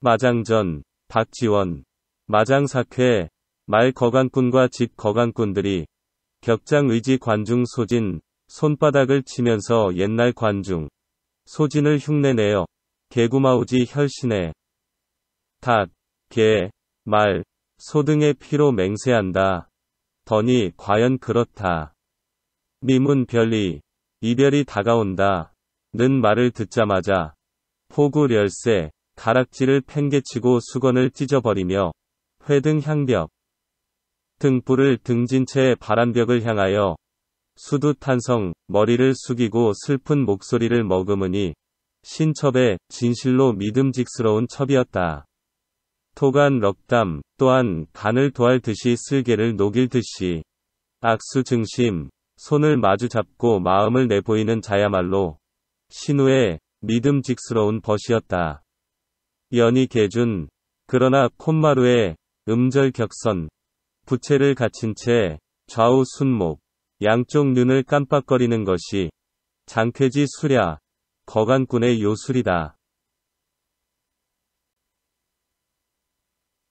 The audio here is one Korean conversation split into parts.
마장전, 박지원, 마장사쾌, 말거강꾼과 집거강꾼들이 격장의지 관중 소진, 손바닥을 치면서 옛날 관중, 소진을 흉내내어 개구마우지 혈신에 닭, 개, 말, 소 등의 피로 맹세한다. 더니 과연 그렇다. 미문 별리, 이별이 다가온다. 는 말을 듣자마자 포구열쇠, 가락지를 팽개치고 수건을 찢어버리며 회등 향벽, 등불을 등진 채 바람벽을 향하여 수두탄성, 머리를 숙이고 슬픈 목소리를 머금으니 신첩의 진실로 믿음직스러운 첩이었다. 토간 럭담, 또한 간을 도할 듯이 쓸개를 녹일 듯이 악수 증심, 손을 마주 잡고 마음을 내보이는 자야말로 신우의 믿음직스러운 벗이었다. 연이 개준, 그러나 콧마루에 음절 격선, 부채를 갖춘 채 좌우 순목, 양쪽 눈을 깜빡거리는 것이 장쾌지 수랴, 거간꾼의 요술이다.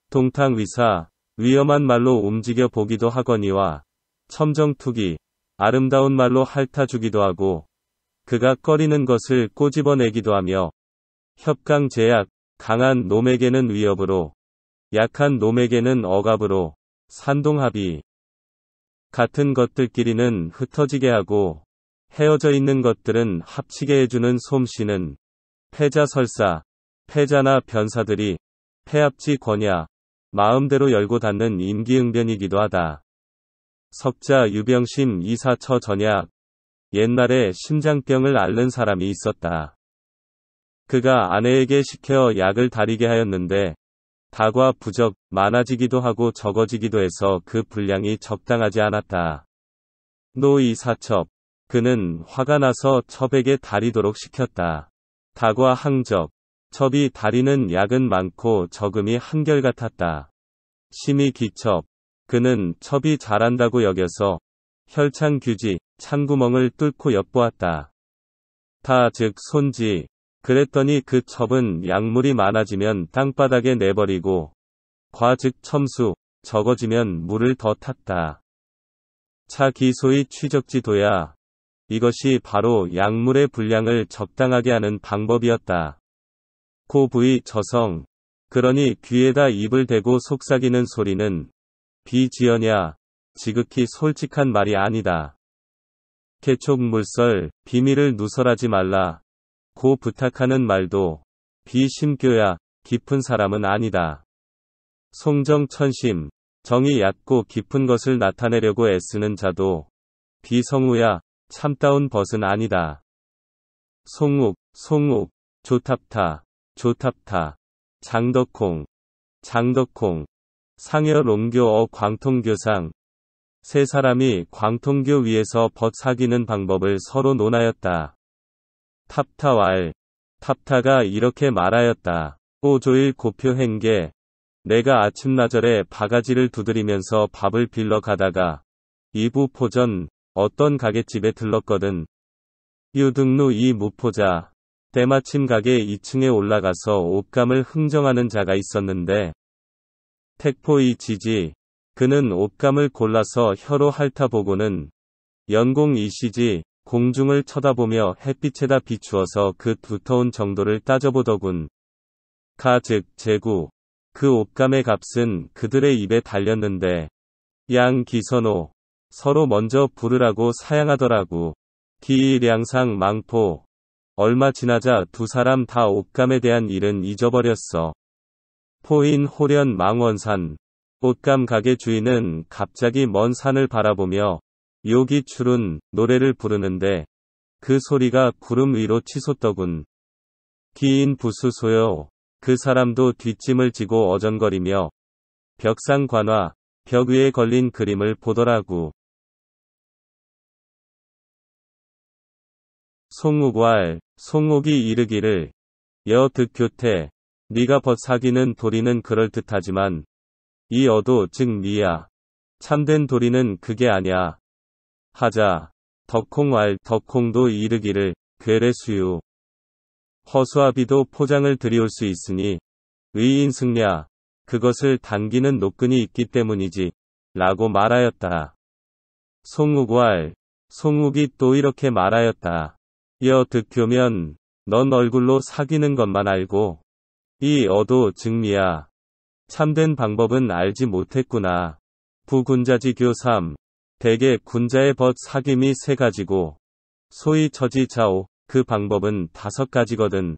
동탕위사, 위험한 말로 움직여 보기도 하거니와 첨정투기, 아름다운 말로 핥아주기도 하고 그가 꺼리는 것을 꼬집어내기도 하며 협강제약, 강한 놈에게는 위협으로, 약한 놈에게는 억압으로, 산동합의 같은 것들끼리는 흩어지게 하고 헤어져 있는 것들은 합치게 해주는 솜씨는 패자설사, 패자나 변사들이 패압지 권야, 마음대로 열고 닫는 임기응변이기도 하다. 석자 유병심 이사처 전약, 옛날에 심장병을 앓는 사람이 있었다. 그가 아내에게 시켜 약을 다리게 하였는데 다과 부적 많아지기도 하고 적어지기도 해서 그 분량이 적당하지 않았다. 노 이사첩, 그는 화가 나서 첩에게 다리도록 시켰다. 다과 항적, 첩이 다리는 약은 많고 적음이 한결같았다. 심히 기첩, 그는 첩이 잘한다고 여겨서 혈창규지, 창구멍을 뚫고 엿보았다. 다 즉 손지, 그랬더니 그 첩은 약물이 많아지면 땅바닥에 내버리고 과 즉 첨수, 적어지면 물을 더 탔다. 차 기소의 취적지도야. 이것이 바로 약물의 분량을 적당하게 하는 방법이었다. 고부의 저성, 그러니 귀에다 입을 대고 속삭이는 소리는 비지연야, 지극히 솔직한 말이 아니다. 개촉물설, 비밀을 누설하지 말라. 고 부탁하는 말도 비심교야, 깊은 사람은 아니다. 송정천심, 정이 얕고 깊은 것을 나타내려고 애쓰는 자도 비성우야, 참다운 벗은 아니다. 송욱, 송욱, 조탑타, 조탑타, 장덕콩, 장덕콩, 상여롱교 광통교상. 세 사람이 광통교 위에서 벗 사귀는 방법을 서로 논하였다. 탑타왈, 탑타가 이렇게 말하였다. 오조일 고표행계, 내가 아침나절에 바가지를 두드리면서 밥을 빌러 가다가 이부포전, 어떤 가게집에 들렀거든. 유등루 이 무포자, 때마침 가게 2층에 올라가서 옷감을 흥정하는 자가 있었는데 택포이 지지, 그는 옷감을 골라서 혀로 핥아보고는 연공이시지, 공중을 쳐다보며 햇빛에다 비추어서 그 두터운 정도를 따져보더군. 가 즉 제구, 그 옷감의 값은 그들의 입에 달렸는데 양 기선호, 서로 먼저 부르라고 사양하더라고. 기량상 망포, 얼마 지나자 두 사람 다 옷감에 대한 일은 잊어버렸어. 포인 호련 망원산, 옷감 가게 주인은 갑자기 먼 산을 바라보며 요기 추른 노래를 부르는데 그 소리가 구름 위로 치솟더군. 기인 부수소요. 그 사람도 뒷짐을 지고 어전거리며 벽상관화, 벽 위에 걸린 그림을 보더라고. 송욱왈, 송욱이 이르기를 여득교태, 네가 벗 사귀는 도리는 그럴듯하지만 이 어도 즉 니야. 참된 도리는 그게 아냐. 하자. 덕콩왈, 덕콩도 이르기를 괴례수유. 허수아비도 포장을 들이올 수 있으니 의인승냐, 그것을 당기는 노끈이 있기 때문이지. 라고 말하였다. 송욱왈, 송욱이 또 이렇게 말하였다. 여 득교면, 넌 얼굴로 사귀는 것만 알고, 이 어도 증미야. 참된 방법은 알지 못했구나. 부군자지교 3. 대개 군자의 벗 사귐이 3가지고, 소위 처지자오, 그 방법은 5가지거든.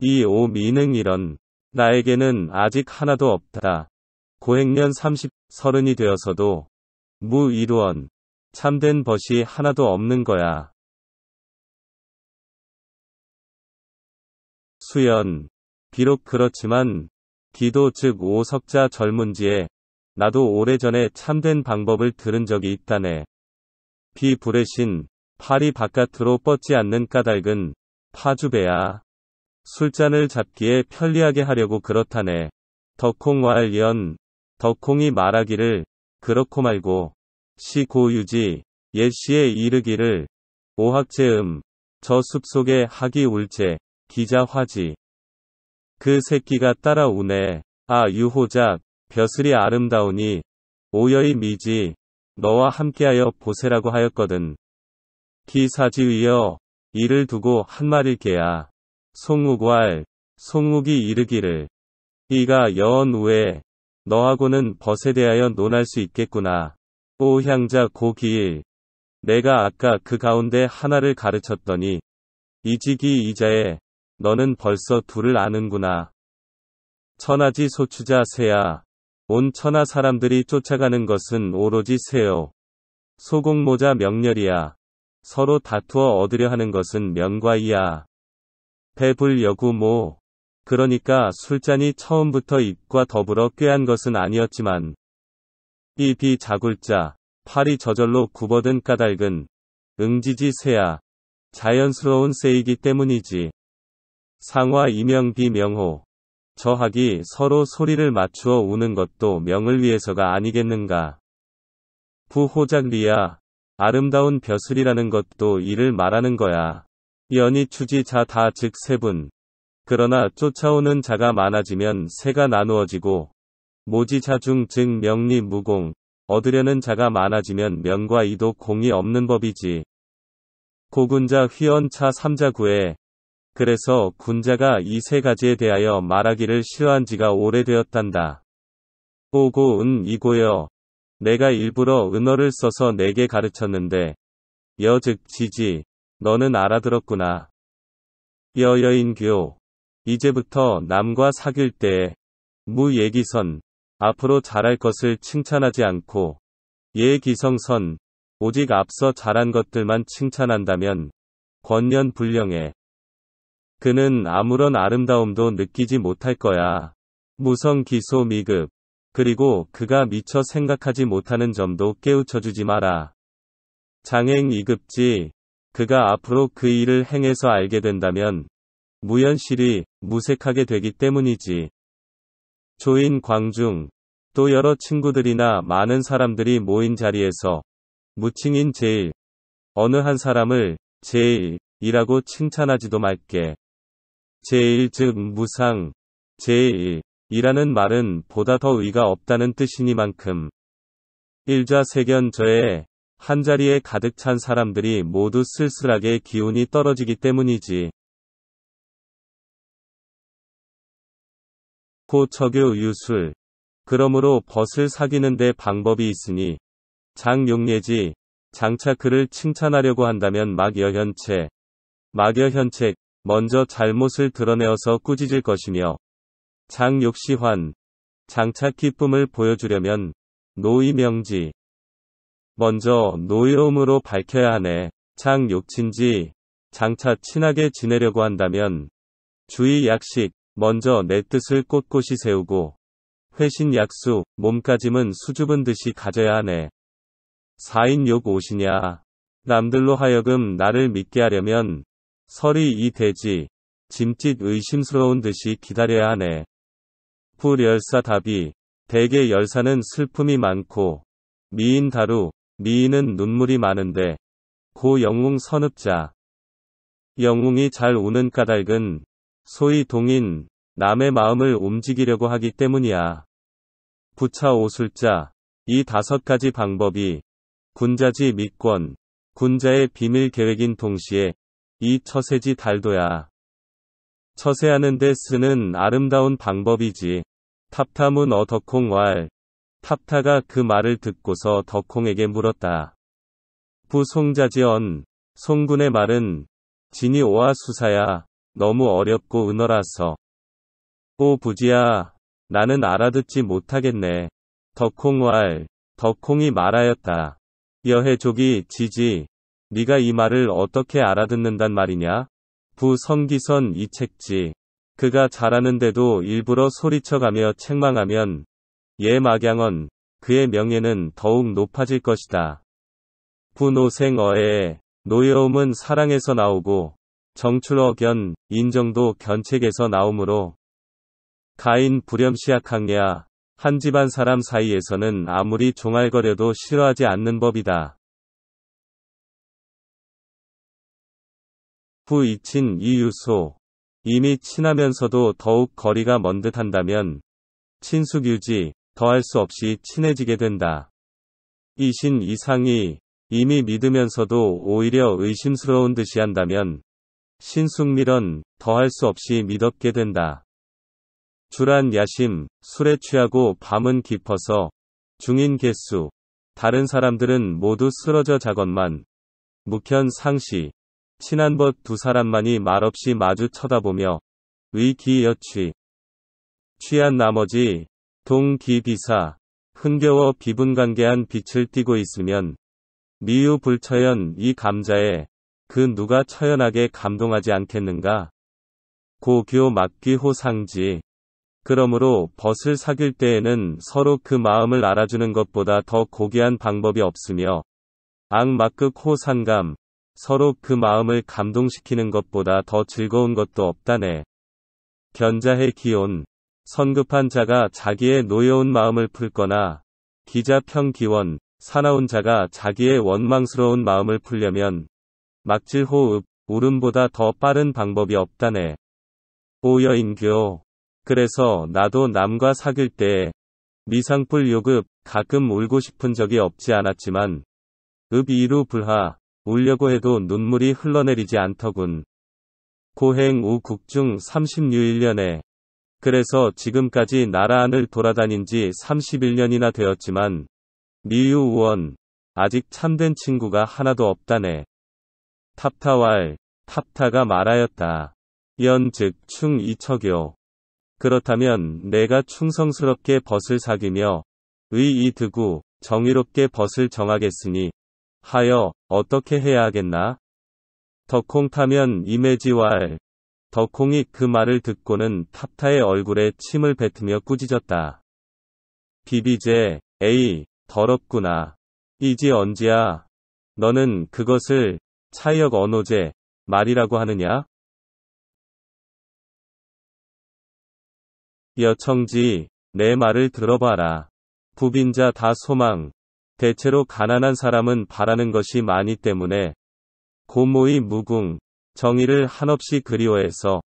이 미능 이런, 나에게는 아직 하나도 없다. 고행년 30, 30이 되어서도, 무이루언, 참된 벗이 하나도 없는 거야. 수연, 비록 그렇지만, 기도 즉 오석자 절문지에, 나도 오래전에 참된 방법을 들은 적이 있다네. 비불의 신, 팔이 바깥으로 뻗지 않는 까닭은, 파주배야. 술잔을 잡기에 편리하게 하려고 그렇다네. 덕콩왈연, 덕콩이 말하기를, 그렇고 말고, 시고유지, 옛 시에 이르기를, 오학제음, 저 숲속에 학이 울제, 기자화지. 그 새끼가 따라오네. 아 유호작, 벼슬이 아름다우니, 오여의 미지, 너와 함께하여 보세라고 하였거든. 기사지위여, 이를 두고 한 말일게야. 송욱왈, 송욱이 이르기를, 이가 여언 우에, 너하고는 벗에 대하여 논할 수 있겠구나. 오 향자 고기일, 내가 아까 그 가운데 하나를 가르쳤더니, 이지기 이자에, 너는 벌써 둘을 아는구나. 천하지 소추자 새야. 온 천하 사람들이 쫓아가는 것은 오로지 새요. 소공모자 명렬이야. 서로 다투어 얻으려 하는 것은 명과이야. 배불여구모. 그러니까 술잔이 처음부터 입과 더불어 꾀한 것은 아니었지만, 이 비자굴자, 팔이 저절로 굽어든 까닭은, 응지지 새야. 자연스러운 새이기 때문이지. 상화 이명 비명호. 저학이 서로 소리를 맞추어 우는 것도 명을 위해서가 아니겠는가. 부호작리야. 아름다운 벼슬이라는 것도 이를 말하는 거야. 연이 추지 자 다 즉 세분. 그러나 쫓아오는 자가 많아지면 새가 나누어지고, 모지자중 즉 명리 무공, 얻으려는 자가 많아지면 명과 이도 공이 없는 법이지. 고군자 휘언차 3자구에, 그래서 군자가 이 3가지에 대하여 말하기를 싫어한 지가 오래되었단다. 오고은 이고여. 내가 일부러 은어를 써서 내게 가르쳤는데, 여 즉 지지, 너는 알아들었구나. 여여인교. 이제부터 남과 사귈 때에, 무예기선, 앞으로 잘할 것을 칭찬하지 않고, 예기성선, 오직 앞서 잘한 것들만 칭찬한다면, 권연불량해. 그는 아무런 아름다움도 느끼지 못할 거야. 무성기소미급. 그리고 그가 미처 생각하지 못하는 점도 깨우쳐주지 마라. 장행이급지. 그가 앞으로 그 일을 행해서 알게 된다면, 무연실이 무색하게 되기 때문이지. 조인 광중. 또 여러 친구들이나 많은 사람들이 모인 자리에서, 무칭인 제일. 어느 한 사람을, 제일이라고 칭찬하지도 말게. 제일 즉 무상, 제일이라는 말은 보다 더 의가 없다는 뜻이니만큼. 일좌세견저에 한자리에 가득 찬 사람들이 모두 쓸쓸하게 기운이 떨어지기 때문이지. 고처교 유술. 그러므로 벗을 사귀는 데 방법이 있으니, 장용예지, 장차 그를 칭찬하려고 한다면 막여현책, 먼저 잘못을 드러내어서 꾸짖을 것이며, 장욕시환, 장차 기쁨을 보여주려면, 노이명지, 먼저 노여움으로 밝혀야 하네. 장욕친지, 장차 친하게 지내려고 한다면, 주의약식, 먼저 내 뜻을 꼿꼿이 세우고, 회신약수, 몸가짐은 수줍은 듯이 가져야 하네. 4인욕 오시냐. 남들로 하여금 나를 믿게 하려면, 설이 이 대지, 짐짓 의심스러운 듯이 기다려야 하네. 불열사 답이, 대개 열사는 슬픔이 많고, 미인 다루, 미인은 눈물이 많은데, 고 영웅 선읍자. 영웅이 잘 우는 까닭은, 소위 동인, 남의 마음을 움직이려고 하기 때문이야. 부차 오술자. 이 5가지 방법이 군자지 미권, 군자의 비밀 계획인 동시에 이 처세지 달도야. 처세하는 데 쓰는 아름다운 방법이지. 탑타문 덕콩 왈. 탑타가 그 말을 듣고서 덕콩에게 물었다. 부송자지언. 송군의 말은 진이 오아 수사야. 너무 어렵고 은어라서. 오 부지야. 나는 알아듣지 못하겠네. 덕콩 왈. 덕콩이 말하였다. 여해족이 지지. 네가 이 말을 어떻게 알아듣는단 말이냐? 부성기선 이 책지. 그가 잘하는데도 일부러 소리쳐가며 책망하면 예막양언. 그의 명예는 더욱 높아질 것이다. 부노생어에. 노여움은 사랑에서 나오고 정출어견, 인정도 견책에서 나오므로 가인 불렴시약항야. 한 집안 사람 사이에서는 아무리 종알거려도 싫어하지 않는 법이다. 부이친 이유소. 이미 친하면서도 더욱 거리가 먼 듯 한다면 친숙유지, 더할 수 없이 친해지게 된다. 이신 이상이. 이미 믿으면서도 오히려 의심스러운 듯이 한다면 신숙밀언, 더할 수 없이 믿었게 된다. 주란 야심. 술에 취하고 밤은 깊어서 중인 개수. 다른 사람들은 모두 쓰러져 자건만 묵현 상시. 친한 벗 2사람만이 말없이 마주 쳐다보며 의기여취. 취한 나머지 동기비사. 흥겨워 비분간계한 빛을 띠고 있으면 미유불처연. 이 감자에 그 누가 처연하게 감동하지 않겠는가? 고교 막귀호 상지. 그러므로 벗을 사귈 때에는 서로 그 마음을 알아주는 것보다 더 고귀한 방법이 없으며 악막극 호상감. 서로 그 마음을 감동시키는 것보다 더 즐거운 것도 없다네. 견자해 기온. 성급한 자가 자기의 노여운 마음을 풀거나 기자평기원. 사나운 자가 자기의 원망스러운 마음을 풀려면 막질호흡. 울음보다 더 빠른 방법이 없다네. 오여인교. 그래서 나도 남과 사귈 때에 미상풀 요급. 가끔 울고 싶은 적이 없지 않았지만 읍이루 불하. 울려고 해도 눈물이 흘러내리지 않더군. 고행 우 국중 36일년에. 그래서 지금까지 나라 안을 돌아다닌 지 31년이나 되었지만 미유우원. 아직 참된 친구가 하나도 없다네. 탑타왈. 탑타가 말하였다. 연 즉 충 이처교. 그렇다면 내가 충성스럽게 벗을 사귀며 의이드구. 정의롭게 벗을 정하겠으니 하여 어떻게 해야 하겠나? 덕콩 타면 이매지왈. 덕콩이 그 말을 듣고는 탑타의 얼굴에 침을 뱉으며 꾸짖었다. 비비제. 에이, 더럽구나. 이지 언지야. 너는 그것을 차역 언어제 말이라고 하느냐? 여청지. 내 말을 들어봐라. 부빈자 다 소망. 대체로 가난한 사람은 바라는 것이 많이 때문에 고모의 무궁. 정의를 한없이 그리워해서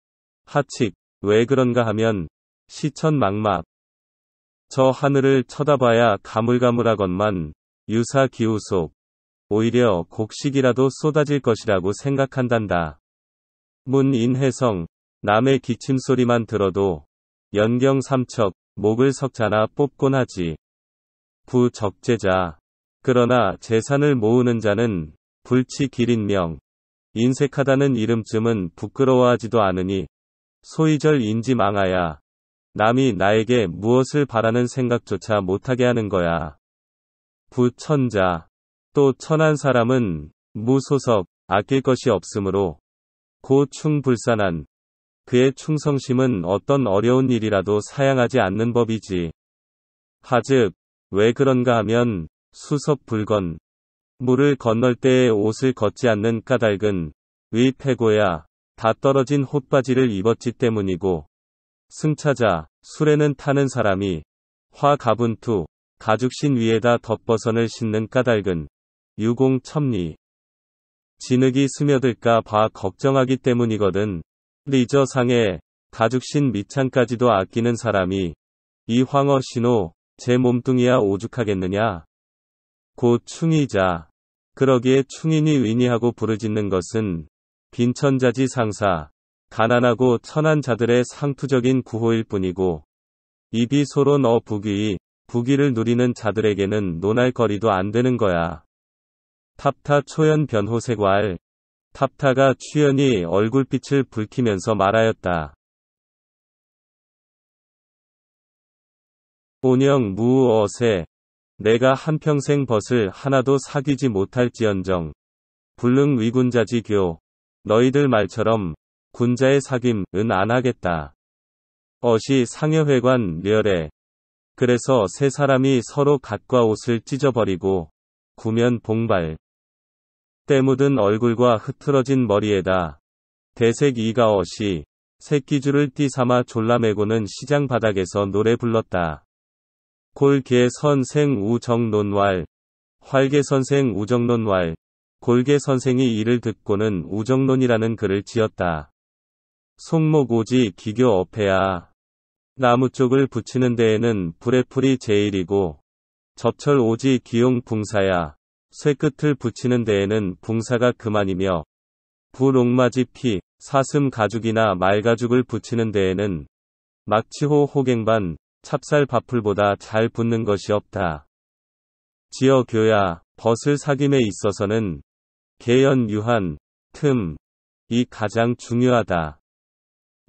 하칙. 왜 그런가 하면 시천망막. 저 하늘을 쳐다봐야 가물가물하건만 유사기후 속 오히려 곡식이라도 쏟아질 것이라고 생각한단다. 문인해성. 남의 기침소리만 들어도 연경삼척. 목을 석자나 뽑곤 하지. 부적재자. 그러나 재산을 모으는 자는 불치기린명. 인색하다는 이름쯤은 부끄러워하지도 않으니 소이절 인지망하야. 남이 나에게 무엇을 바라는 생각조차 못하게 하는 거야. 부천자. 또 천한 사람은 무소석. 아낄 것이 없으므로 고충불산한. 그의 충성심은 어떤 어려운 일이라도 사양하지 않는 법이지. 하즉. 왜 그런가 하면 수석불건. 물을 건널 때에 옷을 걷지 않는 까닭은 위패고야. 다 떨어진 홑바지를 입었지 때문이고, 승차자. 술에는 타는 사람이 화가분투. 가죽신 위에다 덧버선을 신는 까닭은 유공첨리. 진흙이 스며들까 봐 걱정하기 때문이거든. 리저상에 가죽신 밑창까지도 아끼는 사람이 이 황허 신호, 제 몸뚱이야 오죽하겠느냐. 곧 충이자. 그러기에 충인이 의니하고 부르짖는 것은 빈천자지 상사, 가난하고 천한 자들의 상투적인 구호일 뿐이고, 입이 소로 너 부귀를 누리는 자들에게는 논할 거리도 안 되는 거야. 탑타 초연 변호색왈. 탑타가 취연히 얼굴빛을 붉히면서 말하였다. 온영 무엇에 내가 한평생 벗을 하나도 사귀지 못할지언정 불능 위군자지교 너희들 말처럼 군자의 사귐은 안 하겠다. 어시 상여회관 려래. 그래서 세 사람이 서로 갓과 옷을 찢어버리고 구면 봉발 때 묻은 얼굴과 흐트러진 머리에다 대색 이가 어시 새끼줄을 띠삼아 졸라매고는 시장 바닥에서 노래 불렀다. 골개 선생 우정논왈. 활개 선생 우정논왈. 골개 선생이 이를 듣고는 우정논이라는 글을 지었다. 송목 오지 기교 어패야. 나무 쪽을 붙이는 데에는 불의풀이 제일이고 접철 오지 기용 붕사야. 쇠끝을 붙이는 데에는 붕사가 그만이며 부롱마지 피, 사슴 가죽이나 말가죽을 붙이는 데에는 막치호 호갱반, 찹쌀 밥풀보다 잘 붙는 것이 없다. 지어 교야, 벗을 사귐에 있어서는 계연 유한, 틈이 가장 중요하다.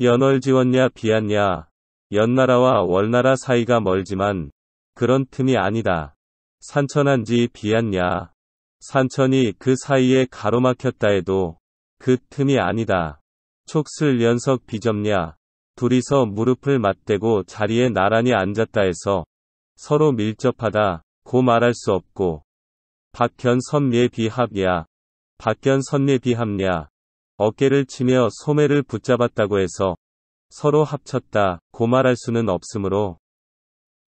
연월지웠냐 비았냐, 연나라와 월나라 사이가 멀지만 그런 틈이 아니다. 산천한지 비았냐, 산천이 그 사이에 가로막혔다 해도 그 틈이 아니다. 촉슬 연석 비접냐, 둘이서 무릎을 맞대고 자리에 나란히 앉았다 해서 서로 밀접하다 고 말할 수 없고, 박견 선례 비합야, 박견 선례 비합냐, 어깨를 치며 소매를 붙잡았다고 해서 서로 합쳤다 고 말할 수는 없으므로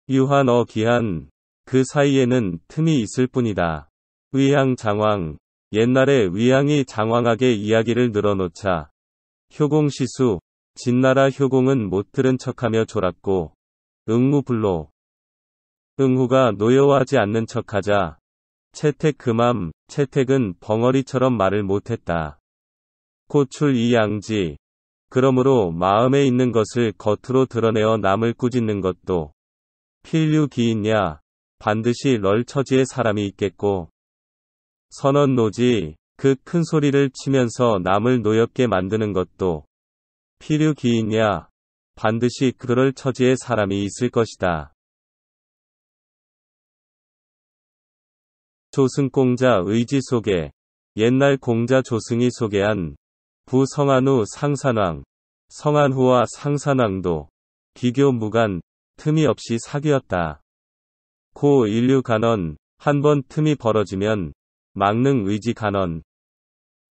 유한 기한 그 사이에는 틈이 있을 뿐이다. 위양 장황. 옛날에 위양이 장황하게 이야기를 늘어놓자 효공시수 진나라 효공은 못 들은 척하며 졸았고 응후불로 응후가 노여워하지 않는 척하자 채택 그맘 채택은 벙어리처럼 말을 못했다. 고출 이 양지. 그러므로 마음에 있는 것을 겉으로 드러내어 남을 꾸짖는 것도 필류기있냐, 반드시 널 처지에 사람이 있겠고, 선언노지, 그 큰 소리를 치면서 남을 노엽게 만드는 것도 필류기있냐, 반드시 그럴 처지에 사람이 있을 것이다. 조승공자 의지 소개. 옛날 공자 조승이 소개한 부성한후 상산왕, 성한후와 상산왕도 기교 무간, 틈이 없이 사귀었다. 고 인류 간언, 한번 틈이 벌어지면 망능 의지 간언.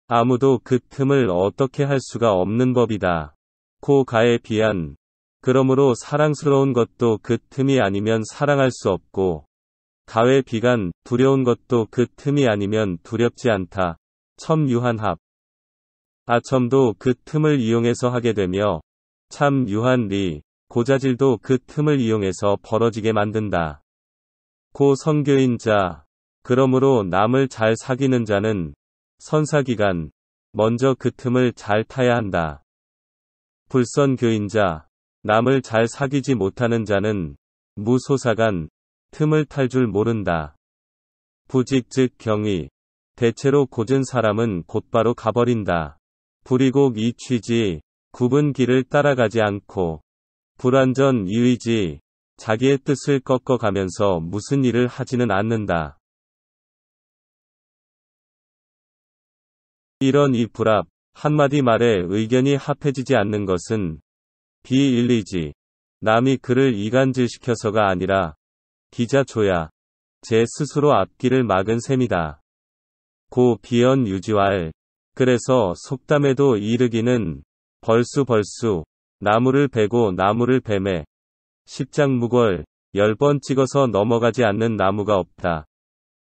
아무도 그 틈을 어떻게 할 수가 없는 법이다. 고 가에 비한. 그러므로 사랑스러운 것도 그 틈이 아니면 사랑할 수 없고, 가외 비간, 두려운 것도 그 틈이 아니면 두렵지 않다. 첨유한합. 아첨도 그 틈을 이용해서 하게 되며, 참 유한리, 고자질도 그 틈을 이용해서 벌어지게 만든다. 고 선교인자. 그러므로 남을 잘 사귀는 자는 선사기간, 먼저 그 틈을 잘 타야 한다. 불선교인자. 남을 잘 사귀지 못하는 자는 무소사간, 틈을 탈 줄 모른다. 부직 즉 경의. 대체로 고진 사람은 곧바로 가버린다. 불이곡 이 취지. 굽은 길을 따라가지 않고. 불완전 이의지. 자기의 뜻을 꺾어가면서 무슨 일을 하지는 않는다. 이런 이 불합, 한마디 말에 의견이 합해지지 않는 것은 비일리지. 남이 그를 이간질시켜서가 아니라 기자조야. 제 스스로 앞길을 막은 셈이다. 고 비언 유지왈. 그래서 속담에도 이르기는 벌수 나무를 베고 나무를 베매 십장무걸 10번 찍어서 넘어가지 않는 나무가 없다.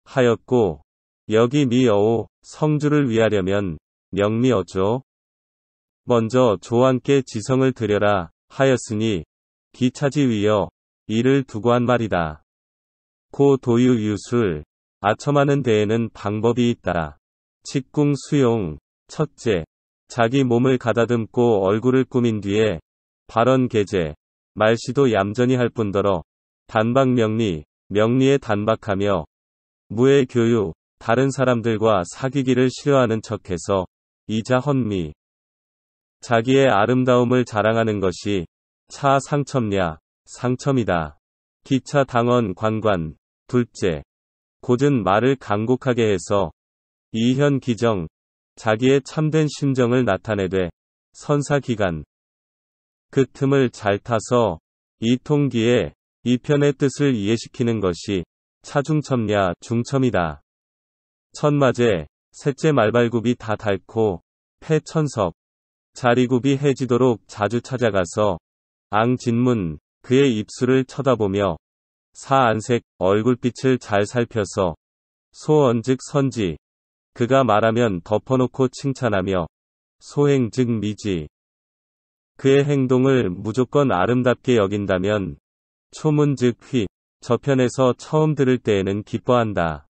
하였고 여기 미어오 성주를 위하려면 명미어죠. 먼저 조왕께 지성을 드려라 하였으니 기차지위여 이를 두고 한 말이다. 고 도유 유술 아첨하는 데에는 방법이 있다. 직궁 수용 첫째, 자기 몸을 가다듬고 얼굴을 꾸민 뒤에 발언 계제, 말시도 얌전히 할 뿐더러 단박 명리, 명리에 단박하며 무의 교유, 다른 사람들과 사귀기를 싫어하는 척해서 이자 헌미. 자기의 아름다움을 자랑하는 것이 차 상첨냐, 상첨이다. 기차 당원 관관. 둘째, 곧은 말을 간곡하게 해서 이현 기정, 자기의 참된 심정을 나타내되 선사기간. 그 틈을 잘 타서 이 통기에 이 편의 뜻을 이해시키는 것이 차중첨냐 중첨이다. 천마제, 셋째 말발굽이 다 닳고 폐천섭, 자리굽이 해지도록 자주 찾아가서 앙진문, 그의 입술을 쳐다보며 사안색, 얼굴빛을 잘 살펴서 소언즉 선지, 그가 말하면 덮어놓고 칭찬하며 소행 즉 미지. 그의 행동을 무조건 아름답게 여긴다면 초문 즉 휘, 저편에서 처음 들을 때에는 기뻐한다.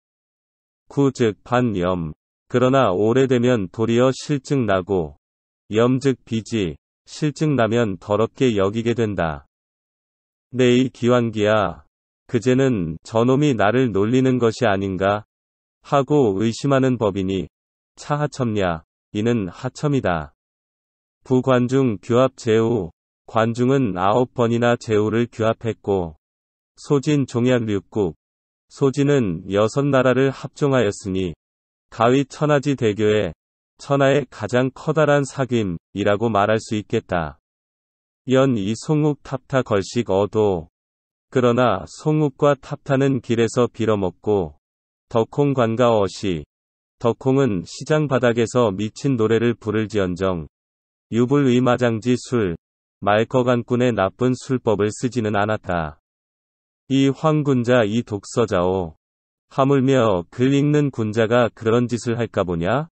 구 즉 반염, 그러나 오래되면 도리어 실증 나고 염 즉 비지, 실증 나면 더럽게 여기게 된다. 내 이 기왕기야, 그제는 저놈이 나를 놀리는 것이 아닌가 하고 의심하는 법이니 차하첨냐, 이는 하첨이다. 부관중 규합 제우, 관중은 9번이나 제우를 규합했고 소진 종약 6국, 소진은 6나라를 합종하였으니 가위 천하지 대교에 천하의 가장 커다란 사귐이라고 말할 수 있겠다. 연 이 송욱 탑타 걸식 어도. 그러나 송욱과 탑타는 길에서 빌어먹고 덕홍 관가 어시. 덕홍은 시장 바닥에서 미친 노래를 부를지언정 유불의마장지 술, 말거간꾼의 나쁜 술법을 쓰지는 않았다. 이 황군자 이 독서자오. 하물며 글 읽는 군자가 그런 짓을 할까 보냐?